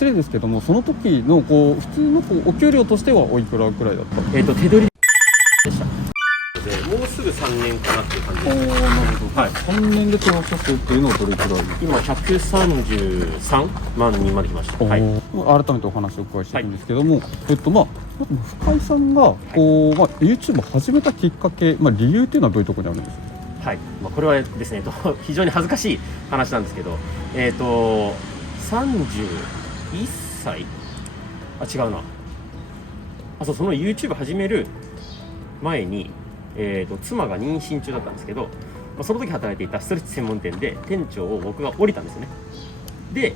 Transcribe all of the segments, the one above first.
失礼ですけども、その時のこう普通のこうお給料としてはおいくらくらいだった？手取りでした。でもうすぐ3年かなっていう感じです。なるほど。はい。3年で登録者数っていうのはどれくらい？今133万人まで来ました。はい。改めてお話をお伺いしてるんですけども、深井さんがこう、YouTube 始めたきっかけ、理由っていうのはどういうところにあるんですか？はい。これはですね、非常に恥ずかしい話なんですけど、31歳違うな。その YouTube 始める前に、妻が妊娠中だったんですけど、その時働いていたストレッチ専門店で店長を僕が降りたんですよね。で、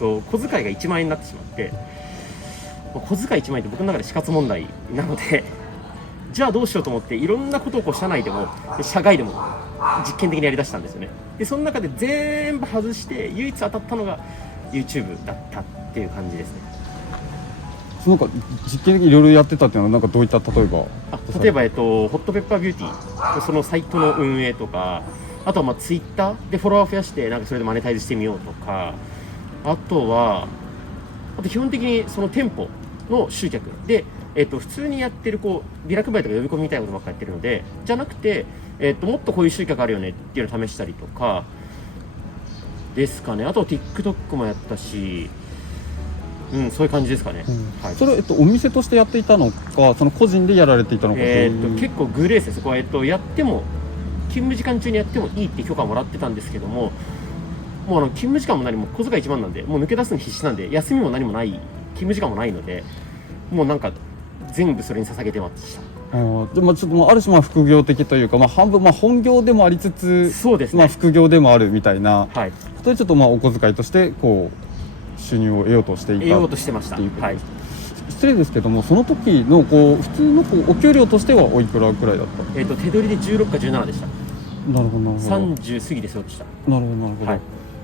小遣いが1万円になってしまって、小遣い1万円って僕の中で死活問題なのでじゃあどうしようと思って、いろんなことをこう社内でも社外でも実験的にやりだしたんですよね。でその中で全部外して唯一当たったのが YouTube だったっていう感じですね。なんか実験的にいろいろやってたっていうのは、なんかどういった、例えばホットペッパービューティー、そのサイトの運営とか、あとはツイッターでフォロワー増やして、なんかそれでマネタイズしてみようとか、あと基本的にその店舗の集客で、普通にやってるこうビラ配りとか呼び込みみたいなことばっかやってるので、じゃなくて、もっとこういう集客あるよねっていうのを試したりとかですかね。あと TikTok もやったし、そういう感じですかね。はい、それは、お店としてやっていたのか、その個人でやられていたのか。結構グレースです。そこは、やっても勤務時間中にやってもいいって許可をもらってたんですけども、もう勤務時間も何も小遣い1万なんで、もう抜け出すの必死なんで、休みも何もない、勤務時間もないので、もうなんか全部それに捧げてました。でもちょっとある種副業的というか、半分本業でもありつつ、そうですね、副業でもあるみたいな、はい、それちょっとお小遣いとしてこう収入を得ようとしていたました。はい。失礼ですけども、その時のこう普通のこうお給料としてはおいくらくらいだった？手取りで16か17でした。なるほど。30過ぎでそうでした。なるほど。はい、や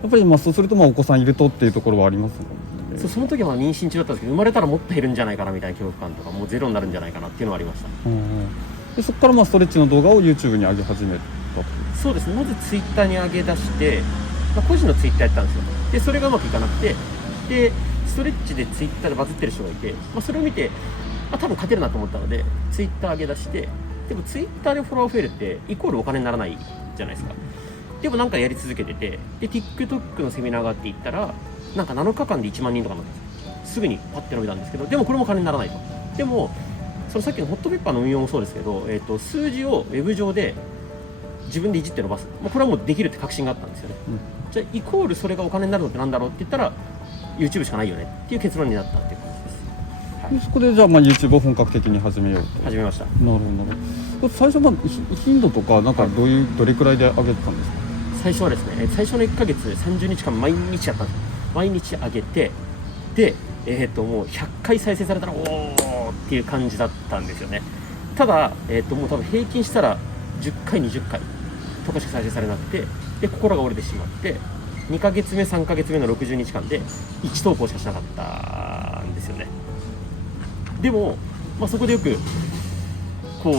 っぱりそうするとお子さんいるとっていうところはありますもんね。その時は妊娠中だったんですけど、生まれたらもっと減るんじゃないかなみたいな恐怖感とか、もうゼロになるんじゃないかなっていうのはありました。でそこからストレッチの動画を YouTube に上げ始めたと。そうですね。まず Twitter に上げ出して、個人の Twitter やったんですよ。でそれがうまくいかなくて、でストレッチで Twitter でバズってる人がいて、それを見て多分勝てるなと思ったので Twitter 上げ出して、でも Twitter でフォロワー増えるってイコールお金にならないじゃないですか。でもなんかやり続けてて、で TikTok のセミナーがあって行ったら、なんか7日間で1万人とかなったんですよ。すぐにパッて伸びたんですけど、でもこれも金にならないと。でもそのさっきのホットペッパーの運用もそうですけど、数字をウェブ上で自分でいじって伸ばす、これはもうできるって確信があったんですよね。じゃあイコールそれがお金になるのってなんだろうって言ったら YouTube しかないよねっていう結論になったっていう感じです。でそこでじゃあYouTube を本格的に始めようと。始めました。なるほど。最初頻度とかなんかどれくらいで上げてたんですか？最初はですね、最初の1ヶ月30日間毎日やったんですよ。毎日上げて、でもう100回再生されたらおーっていう感じだったんですよね。ただ、もう多分平均したら10回20回とかしか再生されなくて、で心が折れてしまって、2ヶ月目3ヶ月目の60日間で1投稿しかしなかったんですよね。でも、そこでよくこう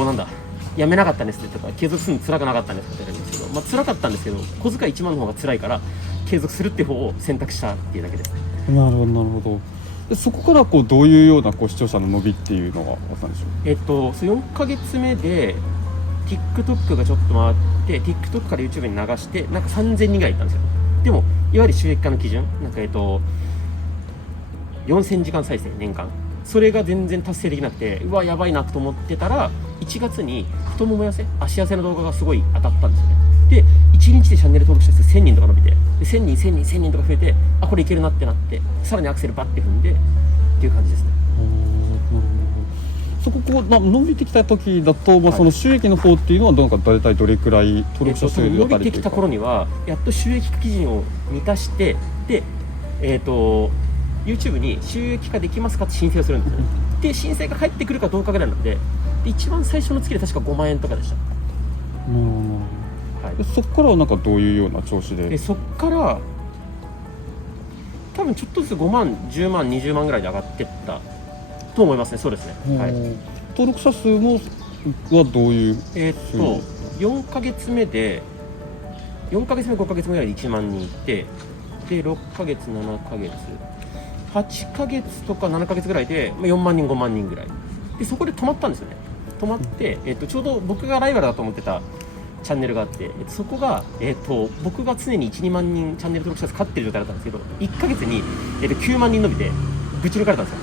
やめなかったんですってとか、継続するの辛くなかったんですって言われるんですけど、辛かったんですけど、小遣い1万の方が辛いから継続するっていう方を選択したっていうだけですね。なるほど。でそこからどういうような視聴者の伸びっていうのがあったんでしょう？4ヶ月目で TikTok がちょっと回って、TikTok から YouTube に流して、なんか3000人ぐらいいったんですよ。でもいわゆる収益化の基準、4000時間再生年間、それが全然達成できなくて、うわやばいなと思ってたら、1月に太もも痩せ、足痩せの動画がすごい当たったんですよね。で1日でチャンネル登録者数1000人とか伸びて、で1000人1000人1000人とか増えて、これいけるなってなって、さらにアクセルバッて踏んでっていう感じですね。そこ伸びてきた時だと、その収益の方っていうのは大体どれくらい登録者数伸びてきた頃にはやっと収益化基準を満たして、でYouTube に収益化できますかって申請をするんですよね。で申請が返ってくるかどうかぐらいなので、一番最初の月で確か5万円とかでした。そこからはどういうような調子で？そこから多分ちょっとずつ5万10万20万ぐらいで上がってったと思いますね。そうですね。登録者数はどういう4ヶ月目5ヶ月目ぐらいで1万人いって、で6ヶ月7ヶ月8ヶ月とか7ヶ月ぐらいで4万人5万人ぐらいで、そこで止まったんですよね。止まって、ちょうど僕がライバルだと思ってたチャンネルがあって、そこが、僕が常に1、2万人チャンネル登録者数勝ってる状態だったんですけど、1ヶ月に、9万人伸びてぶち抜かれたんですよ。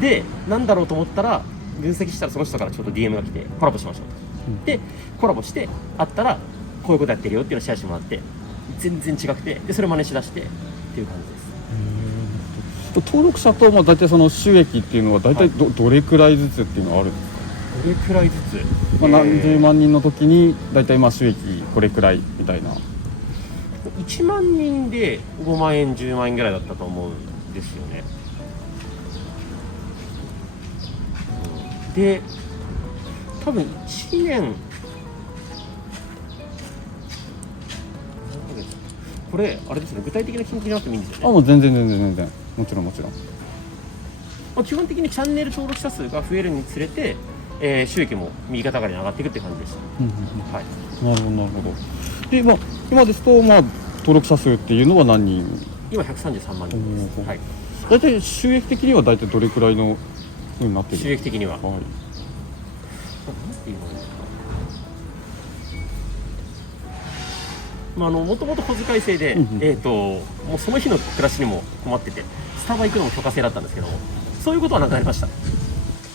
で、なんだろうと思ったら分析したら、その人からちょっと DM が来てコラボしましょうと、でコラボして会ったらこういうことやってるよっていうのをシェアしてもらって、全然違くて、でそれを真似しだしてっていう感じです。登録者と大体その収益っていうのは大体どれくらいずつっていうのはあるんですか？どれくらいずつ、何十万人の時に大体収益これくらいみたいな。1万人で5万円10万円ぐらいだったと思うんですよね。で多分1年、これあれですね、具体的な金額になってもいいんですよね。もう全然もちろん基本的にチャンネル登録者数が増えるにつれて、収益も右肩上がりに上がっていくって感じでした。はい、なるほどなるほど。で今ですと登録者数っていうのは何人？今133万人です。はい、大体収益的には大体どれくらいの風になってる？収益的には、はい、なんていうのかな、もともと小遣い制で、もうその日の暮らしにも困ってて、スタバ行くのも許可制だったんですけど、そういうことはなくなりました。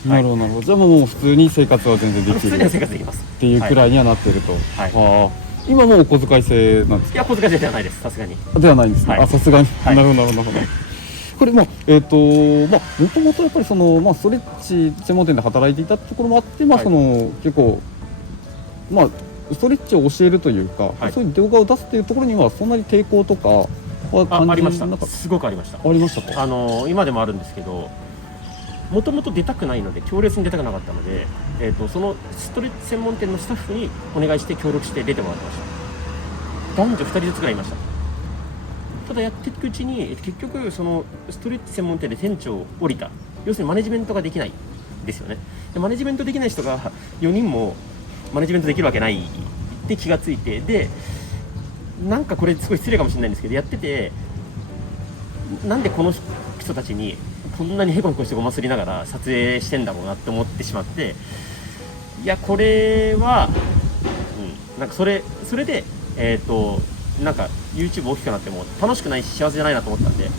なるほどなるほど。じゃあもう普通に生活は全然できる普通には生活できますっていうくらいにはなってると。はい、今もうお小遣い制なんですか？いや、小遣い制ではないです、さすがに。ではないんですね。はい、さすがに、はい、なるほどなるほど。これもともとやっぱりそのストレッチ専門店で働いていたところもあって、その結構ストレッチを教えるというか、そういう動画を出すっていうところにはそんなに抵抗とかは感じありました。なかった？すごくありました。ありましたか？今でもあるんですけど、もともと出たくないので、強烈に出たくなかったので、そのストレッチ専門店のスタッフにお願いして協力して出てもらってました。男女2人ずつぐらいいました。ただやっていくうちに、結局そのストレッチ専門店で店長を降りた、要するにマネジメントができないですよね。でマネジメントできない人が4人もマネジメントできるわけないって気がついて、でなんかこれすごい失礼かもしれないんですけど、やってて、なんでこの人たちにこんなにヘコヘコしてごますりながら撮影してんだろうなって思ってしまって、いやこれは、なんかそれでなんか YouTube 大きくなっても楽しくないし幸せじゃないなと思ったんで、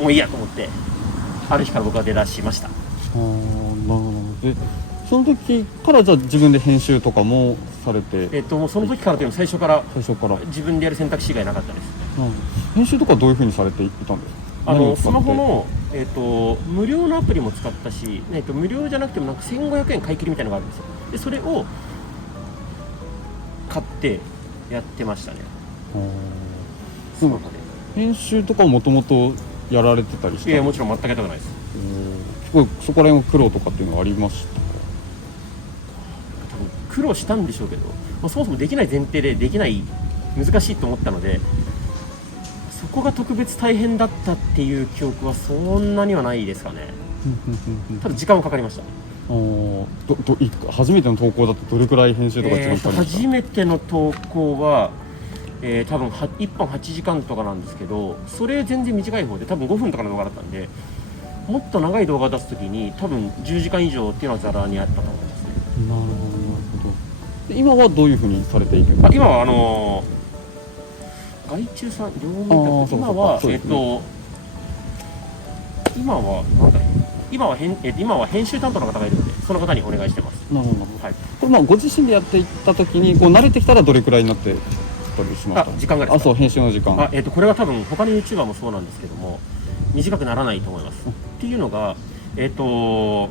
もういいやと思ってある日から僕は出だしました。なるほど。でその時からじゃあ自分で編集とかもされて？もうその時からというのは最初から自分でやる選択肢以外なかったです。編集とかどういう風にされていたんですか？スマホの、無料のアプリも使ったし、無料じゃなくてもなんか1500円買い切りみたいなのがあるんですよ。でそれを買ってやってましたね。スマホで編集とかもともとやられてたりして？いや、もちろん全くやったことないです。そこら辺の苦労とかっていうのはありましたか？多分苦労したんでしょうけど、そもそもできない前提でできない、難しいと思ったので、そこが特別大変だったっていう記憶はそんなにはないですかね。ただ時間はかかりました。初めての投稿だとどれくらい編集とか時間かかりました？初めての投稿は、多分1本8時間とかなんですけど、それ全然短い方で多分5分とかの動画だったんで、もっと長い動画を出すときに多分10時間以上っていうのはざらにあったと思いますね。なるほどなるほど。で今はどういうふうにされていくんですか？今は外注さん両面だと、今は今は編集担当の方がいるので、その方にお願いしてます。なるほど、はい、これご自身でやっていったときに慣れてきたらどれくらいになってたりしました？時間がですか？そう、編集の時間。これは多分他の YouTuber もそうなんですけども、短くならないと思います。っていうのが慣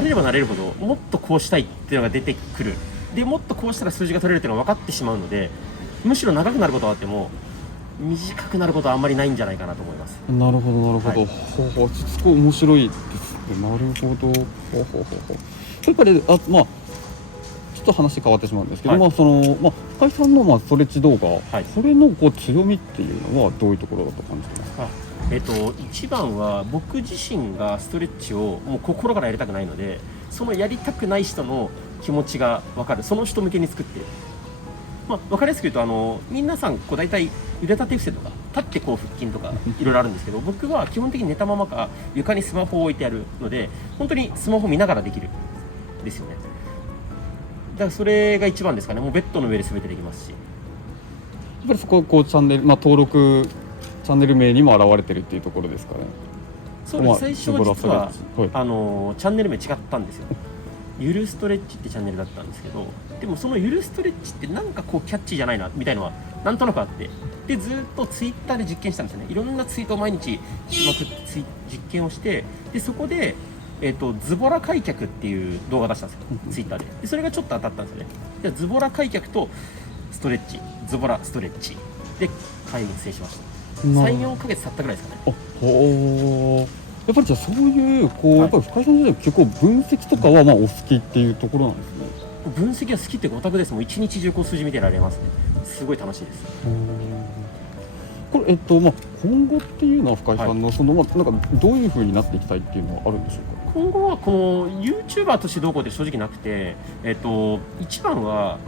れれば慣れるほどもっとこうしたいっていうのが出てくる。でもっとこうしたら数字が取れるっていうのが分かってしまうので、むしろ長くなることはあっても短くなることはあんまりないんじゃないかなと思います。なるほどなるほど、すごい面白いですね。なるほど。それからちょっと話変わってしまうんですけど、深井さんのストレッチ動画、それの強みっていうのはどういうところだと感じてますか？一番は僕自身がストレッチをもう心からやりたくないので、そのやりたくない人の気持ちが分かる、その人向けに作っている。分かりやすく言うと皆さん大体腕立て伏せとか立ってこう腹筋とかいろいろあるんですけど、僕は基本的に寝たままか床にスマホを置いてあるので、本当にスマホ見ながらできるんですよね。だからそれが一番ですかね。もうベッドの上で全てできますし。やっぱりそこはこうチャンネル、登録チャンネル名にも現れてるっていうところですかね。そうです。最初は実は、ズボラストレッチ、はい、チャンネル名違ったんですよ。ゆるストレッチってチャンネルだったんですけど、でもそのゆるストレッチってなんかこうキャッチーじゃないなみたいのはなんとなくあって、でずっとツイッターで実験したんですよね。いろんなツイートを毎日しまくって実験をして、でそこで、ズボラ開脚っていう動画出したんですよ、ツイッターで。でそれがちょっと当たったんですよね。でズボラ開脚とストレッチ、ズボラストレッチで開催しました。3、4ヶ月経ったぐらいですかね。ほー。やっぱりじゃあそういうこう、やっぱり深井さん自体結構分析とかはお好きっていうところなんですね。分析は好きっていうかオタクです。もう一日中こう数字見てられますね。すごい楽しいです。これ今後っていうのは深井さんのその、なんかどういう風になっていきたいっていうのはあるんでしょうか。今後はこの YouTuber としてどうこうって正直なくて、一番は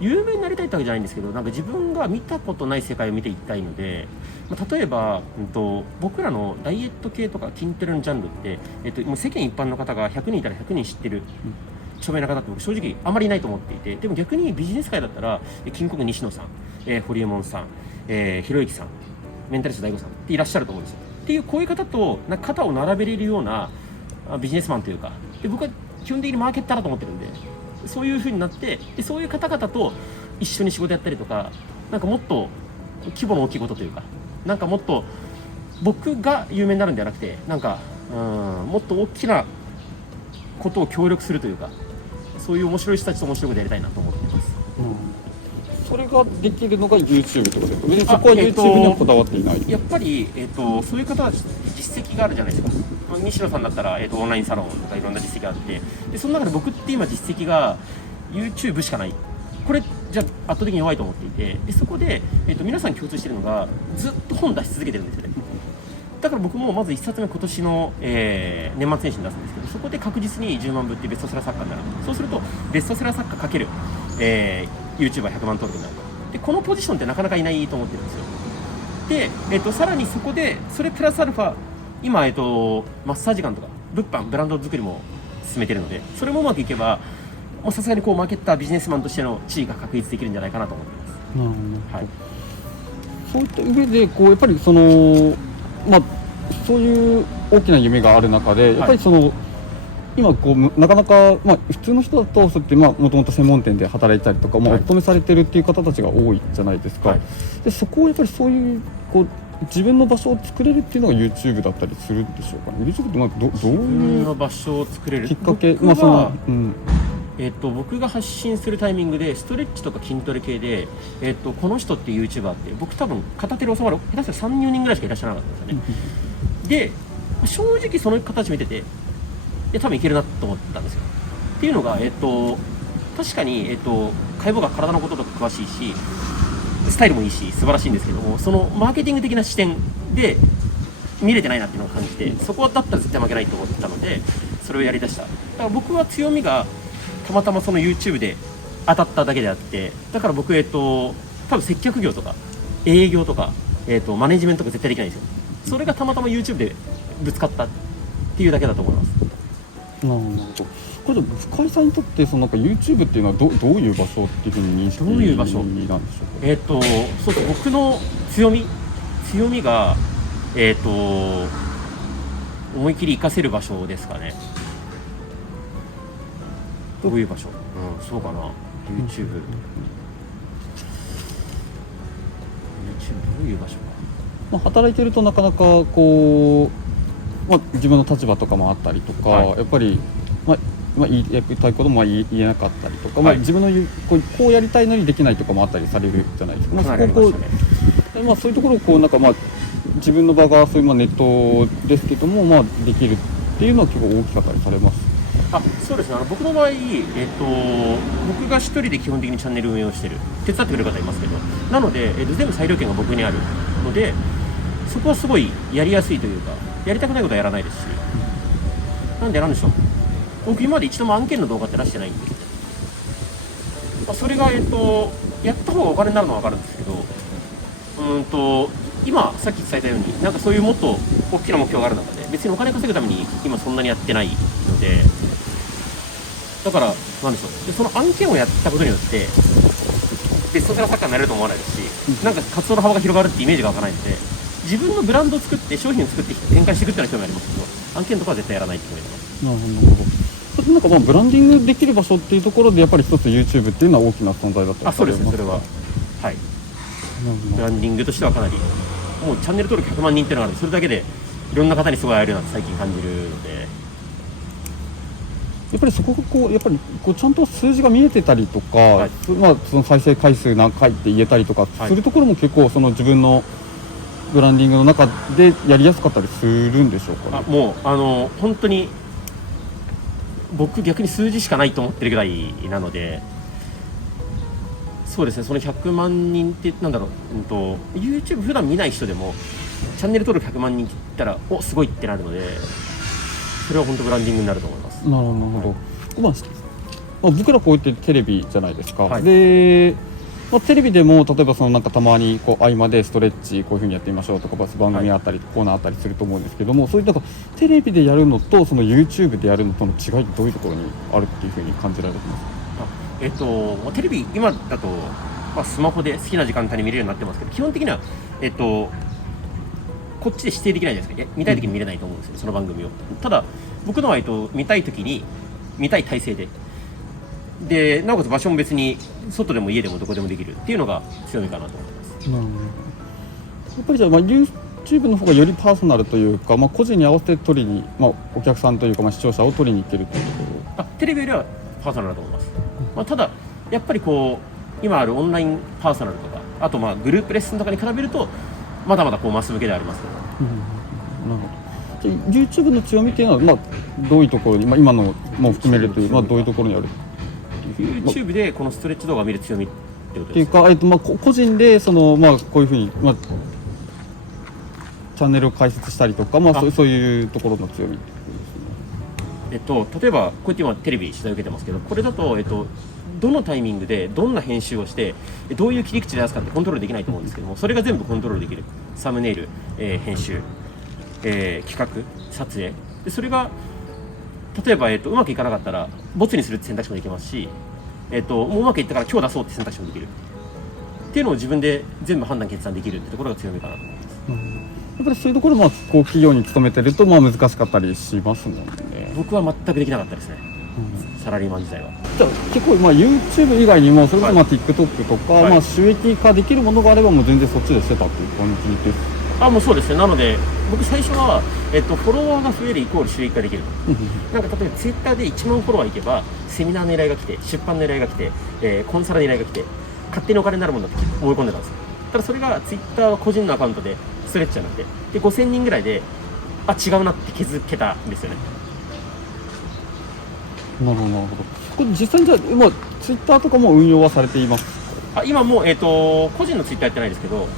有名になりたいってわけじゃないんですけど、なんか自分が見たことない世界を見ていきたいので、例えば、僕らのダイエット系とか筋トレのジャンルって、もう世間一般の方が100人いたら100人知ってる著名な方って僕正直あまりいないと思っていて、でも逆にビジネス界だったら金国西野さん、堀エモ門さん、ひろゆきさん、メンタリスト大悟さんっていらっしゃると思うんですよ。っていうこういう方となんか肩を並べれるようなビジネスマンというか、で僕は基本的にマーケッターだと思ってるんで、そういう風になって、でそういう方々と一緒に仕事やったりとか、なんかもっと規模の大きいことというか、なんかもっと僕が有名になるんではなくて、なんかもっと大きなことを協力するというか、そういう面白い人たちと面白いことやりたいなと思っています。それができるのが YouTube ってことですか。別にそこは YouTube にはこだわっていない。やっぱり、そういう方は実績があるじゃないですか。西野さんだったら、オンラインサロンとかいろんな実績があって、でその中で僕って今実績が YouTube しかない。これじゃ圧倒的に弱いと思っていて、でそこで、皆さん共通しているのがずっと本出し続けてるんですよね。だから僕もまず1冊目今年の、年末年始に出すんですけど、そこで確実に10万部っていうベストセラー作家になる。そうするとベストセラー作家かける、YouTuber100 万登録になる。でこのポジションってなかなかいないと思ってるんですよ。で、さらにそこでそれプラスアルファ今、マッサージガンとか物販ブランド作りも進めてるので、それもうまくいけばもうさすがにこうマーケッタービジネスマンとしての地位が確立できるんじゃないかなと思ってます。はい、そういった上でこうやっぱりそのそういう大きな夢がある中で、やっぱりその、今こうなかなか、普通の人だとそうやってもともと専門店で働いたりとか、お勤めされてるっていう方たちが多いじゃないですか。はい、でそこをやっぱりそういうこう自分の場所を作れるっていうのが YouTube だったりするんでしょうかね。YouTube ってどういう自分の場所を作れるきっかけ、僕が発信するタイミングでストレッチとか筋トレ系で、この人っていう YouTuber って僕多分片手で収まる下手したら 3,4 人ぐらいしかいらっしゃらなかったんですよね。で正直その形見てて多分いけるなと思ったんですよ。っていうのが、確かに、解剖学体のこととか詳しいしスタイルもいいし素晴らしいんですけども、そのマーケティング的な視点で見れてないなっていうのを感じて、そこだったら絶対負けないと思ったのでそれをやりだした。だから僕は強みがたまたまその YouTube で当たっただけであって、だから僕多分接客業とか営業とか、マネジメントとか絶対できないんですよ。それがたまたま YouTube でぶつかったっていうだけだと思います。なるほど。これ深井さんにとってそのなんか YouTube っていうのはどういう場所っていうふうに認識なんでしょうか。そうです。僕の強みが思い切り活かせる場所ですかね。どういう場所？そうかな。YouTube どういう場所か。働いてるとなかなかこう、自分の立場とかもあったりとか、やっぱり言いたいことも言えなかったりとか、自分のこうやりたいのにできないとかもあったりされるじゃないですか。そういうところをこうなんか自分の場がそういうネットですけどもできるっていうのは結構大きかったりされます。そうですね。僕の場合、僕が一人で基本的にチャンネル運営をしてる、手伝ってくれる方いますけど、なので、全部裁量権が僕にあるので、そこはすごいやりやすいというか、やりたくないことはやらないですし、なんでなんでしょう、僕今まで一度も案件の動画って出してないんで、それがやった方がお金になるのは分かるんですけど、今さっき伝えたようになんかそういうもっと大きな目標がある中で別にお金稼ぐために今そんなにやってないので、だからなんでしょう、でその案件をやったことによってベストセラー作家になれると思わないですし、なんか活動の幅が広がるってイメージが湧かないので、自分のブランドを作って商品を作って展開していくっていうのは興味ありますけど、案件とかは絶対やらないって決めてます。なるほどなるほど。なんかまあブランディングできる場所っていうところでやっぱり一つ YouTube っていうのは大きな存在だったりそうですね、それははいなるほどブランディングとしてはかなりもうチャンネル登録100万人っていうのがあるので、それだけでいろんな方にすごい会えるなって最近感じるので、やっぱりそこがこうやっぱりこうちゃんと数字が見えてたりとか、はいまあその再生回数何回って言えたりとかはいするところも結構その自分のブランディングの中でやりやすかったりするんでしょうかね。もう本当に僕逆に数字しかないと思ってるぐらいなので、そうですね、その100万人ってなんだろう、YouTube 普段見ない人でもチャンネル登録100万人切ったらおすごいってなるので、それは本当ブランディングになると思います。なるほどなるほど。まあ僕らこうやってテレビじゃないですか。はいで、まあ、テレビでも例えばそのなんかたまにこう合間でストレッチこういう風にやってみましょうとか番組あったり、コーナーあったりすると思うんですけども、そういったなんかテレビでやるのとその YouTube でやるのとの違いってどういうところにあるっていう風に感じられてますか？テレビ今だと、スマホで好きな時間帯に見れるようになってますけど、基本的にはこっちで指定できないじゃないですか。見たい時に見れないと思うんですよ、その番組を。ただ僕のは見たい時に見たい体勢でなおかつ場所も別に外でも家でもどこでもできるっていうのが強みかなと思ってます。やっぱりじゃあ、YouTube の方がよりパーソナルというか、個人に合わせて取りに、お客さんというか、視聴者を取りに行けるというところ。テレビよりはパーソナルだと思います。ただやっぱりこう今あるオンラインパーソナルとか、あとグループレッスンとかに比べるとまだまだこうマス向けではありますけど、なるほど。じゃあ YouTube の強みっていうのは、どういうところに、今のも含めるという、どういうところにある？ YouTube でこのストレッチ動画を見る強みってことですか？っていうか、個人でその、こういうふうに、チャンネルを開設したりとか、そういうところの強みってことですね。例えばこうやって今テレビ取材を受けてますけど、これだと、どのタイミングでどんな編集をしてどういう切り口で出すかってコントロールできないと思うんですけども、それが全部コントロールできる。サムネイル、編集、企画、撮影で、それが例えば、うまくいかなかったらボツにするって選択肢もできますし、もううまくいったから今日出そうって選択肢もできるっていうのを自分で全部判断決断できるってところが強みかなと思います。やっぱりそういうところもこう企業に勤めてると難しかったりしますもんね。僕は全くできなかったですね、サラリーマン時代は。じゃあ結構YouTube 以外にもそれこそTikTok とか、はい収益化できるものがあればもう全然そっちでしてたっていう感じです。もうそうですね。なので僕最初は、フォロワーが増えるイコール収益化できる。なんか例えばツイッターで1万フォロワーいけばセミナーの依頼が来て、出版の依頼が来て、コンサルの依頼が来て、勝手にお金になるものだって思い込んでたんですよ。ただそれがツイッターは個人のアカウントでストレッチじゃなくて、で5000人ぐらいで違うなって気づけたんですよね。なるほどなるほど。これ実際にじゃあ今ツイッターとかも運用はされています？今も個人のツイッターやってないですけど、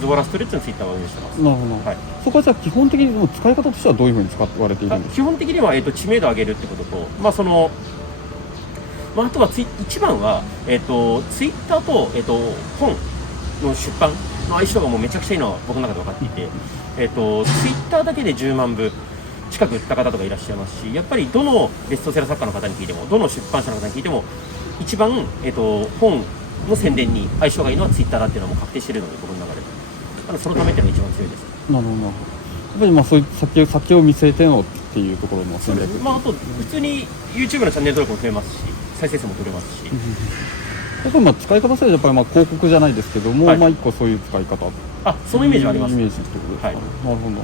ズボラストレッチのツイッターは運営してます。なるほど、はい、そこはじゃあ基本的にもう使い方としてはどういうふうに使われているんですか？基本的には、知名度を上げるってことと、あとは一番は、ツイッターと、本の出版の相性がもうめちゃくちゃいいのは僕の中で分かっていて、ツイッターだけで10万部近く売った方とかいらっしゃいますし、やっぱりどのベストセラー作家の方に聞いても、どの出版社の方に聞いても、一番、本の宣伝に相性がいいのはツイッターだっていうのはもう確定しているので、僕の中で。そのためっていうのが一番強いです。なるほどなるほど。やっぱりそういう先を見据えてのっていうところの戦略。あと普通に YouTube のチャンネル登録も増えますし、再生数も取れますし。やっぱり使い方としてはやっぱり広告じゃないですけども、一個そういう使い方。そのイメージはあります。イメージってことですかね。なるほどなる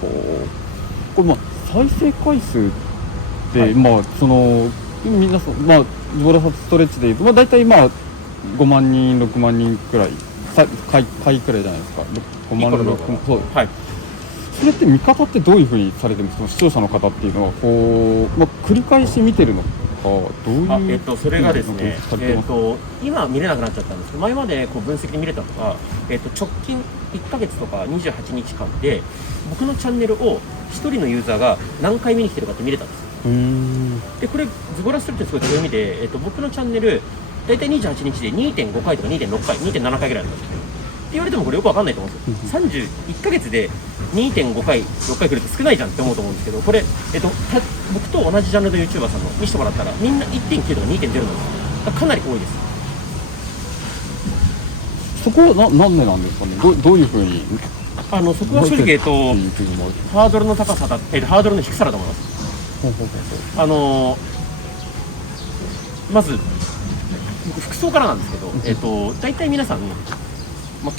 ほど。これ再生回数って、その皆さんズボラストレッチでいうと大体5万人6万人くらい回くらいじゃないですか。5万人そう、はい。それって見方ってどういうふうにされてるんですか？視聴者の方っていうのはこう、繰り返し見てるのかどういう？それがですね、今見れなくなっちゃったんですけど、前までこう分析で見れたのが、直近1ヶ月とか28日間で僕のチャンネルを1人のユーザーが何回見に来てるかって見れたんですよ。でこれズボラストレッチすごい強みで、僕のチャンネル大体28日で 2.5 回とか 2.6 回 2.7 回ぐらいあります。言われてもこれよくわかんないと思うんですよ。31ヶ月で 2.5 回6回来るって少ないじゃんって思うと思うんですけど、これ、僕と同じジャンルの YouTuber さんの見せてもらったらみんな 1.9 とか 2.0 なんですよ。かなり多いです。そこはなんでなんですかね。どういうふうにそこは正直、ハードルの高さだ、ハードルの低さだと思います。まず僕服装からなんですけど、大体皆さん、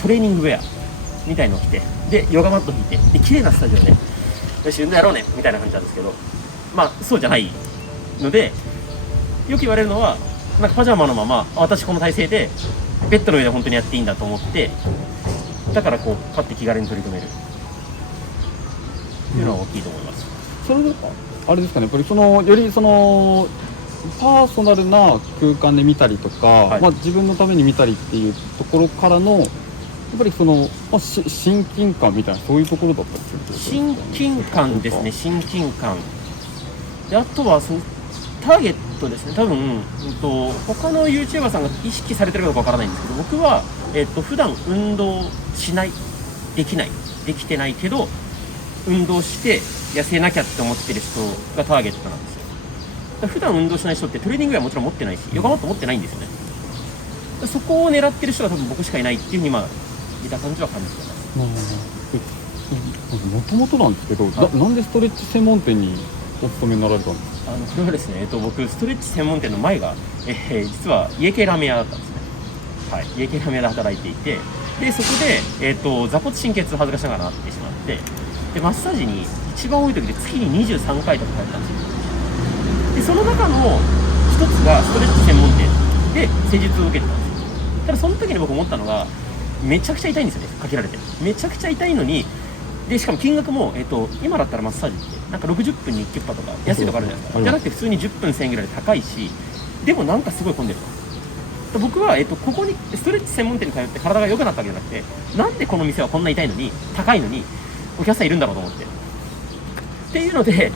トレーニングウェアみたいのを着て、でヨガマット引いて、で綺麗なスタジオで、よし運動やろうねみたいな感じなんですけど、そうじゃないので、よく言われるのは、なんかパジャマのまま私この体勢でベッドの上で本当にやっていいんだと思って、だからこうパッて気軽に取り組めるっていうのは大きいと思います。それであれですかね、やっぱりよりパーソナルな空間で見たりとか、はい、自分のために見たりっていうところからのやっぱり親近感みたいな、そういうところだったりするってことですか？親近感ですね。親近感で、あとはターゲットですね。多分、他の YouTuber さんが意識されてるかどうかわからないんですけど、僕は、普段運動しない、できてないけど運動して痩せなきゃって思ってる人がターゲットなんですよ。普段運動しない人ってトレーニングウェアもちろん持ってないし、ヨガマット持ってないんですよね。そこを狙ってる人が多分僕しかいないっていうふうに見た感じは感じてます。もともとなんですけど、なんでストレッチ専門店にお勤めになられたんですか？これはですね、僕ストレッチ専門店の前が、実は家系ラーメン屋だったんですね。はい、家系ラーメン屋で働いていて、でそこで、座骨神経痛恥ずかしながらなってしまって、でマッサージに一番多い時で月に23回とか通ったんですよ。でその中の一つがストレッチ専門店で施術を受けてたんですよ。ただその時に僕思ったのが、めちゃくちゃ痛いんですよね。かけられてめちゃくちゃ痛いのに、でしかも金額も、今だったらマッサージってなんか60分に1キュッパとか安いとかあるじゃないですか。じゃなくて普通に10分1000円ぐらいで高いし、でもなんかすごい混んでると。僕は、ここにストレッチ専門店に通って体が良くなったわけじゃなくて、なんでこの店はこんな痛いのに高いのにお客さんいるんだろうと思ってっていうので、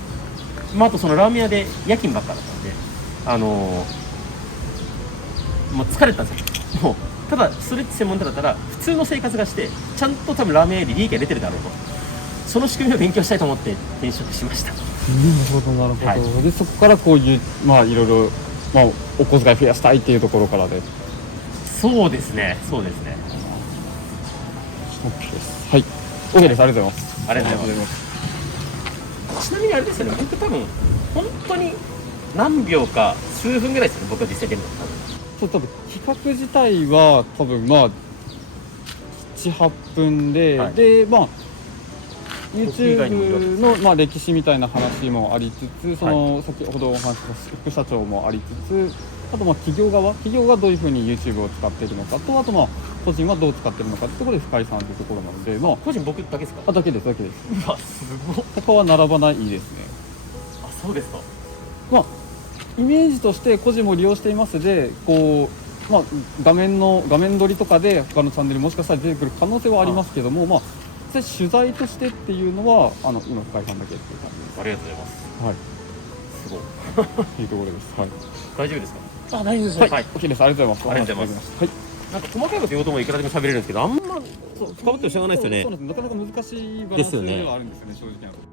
あとそのラーメン屋で夜勤ばっかだったんで、疲れてたんですよ。もうただストレッチ専門店だったら普通の生活がしてちゃんと多分ラーメン屋で利益が出てるだろうと、その仕組みを勉強したいと思って転職しました。なるほどなるほど、はい、でそこからこういういろいろ、お小遣い増やしたいっていうところからで。そうですね。OK です。はい、 OK です。ありがとうございます。ありがとうございます。ちなみにあれですよね、僕多分本当に何秒か数分ぐらいですよね、僕が実践できるの。多分企画自体は多分7、8分で、はい、でYouTube の、歴史みたいな話もありつつ、先ほどお話しした副社長もありつつ、あと企業がどういうふうに YouTube を使っているのかと、あと個人はどう使っているのかというところで深井さんというところなので、個人僕だけですか？だけです。うわ、すごい。他は並ばないですね。そうですか。イメージとして個人も利用していますで、こう、画面撮りとかで他のチャンネルもしかしたら出てくる可能性はありますけども、取材としてっていうのは今深井さんだけっていう感じです。ありがとうございます。はい、すごい。いいところです。はい。大丈夫ですか？大丈夫です。はい。OK です。ありがとうございます。ありがとうございます。はい。なんか細かいこと言おうともいくらでも喋れるんですけど、あんま深掘ってもしょうがないですよね。そうですね。なかなか難しいバランスではあるんですよね、正直なところ。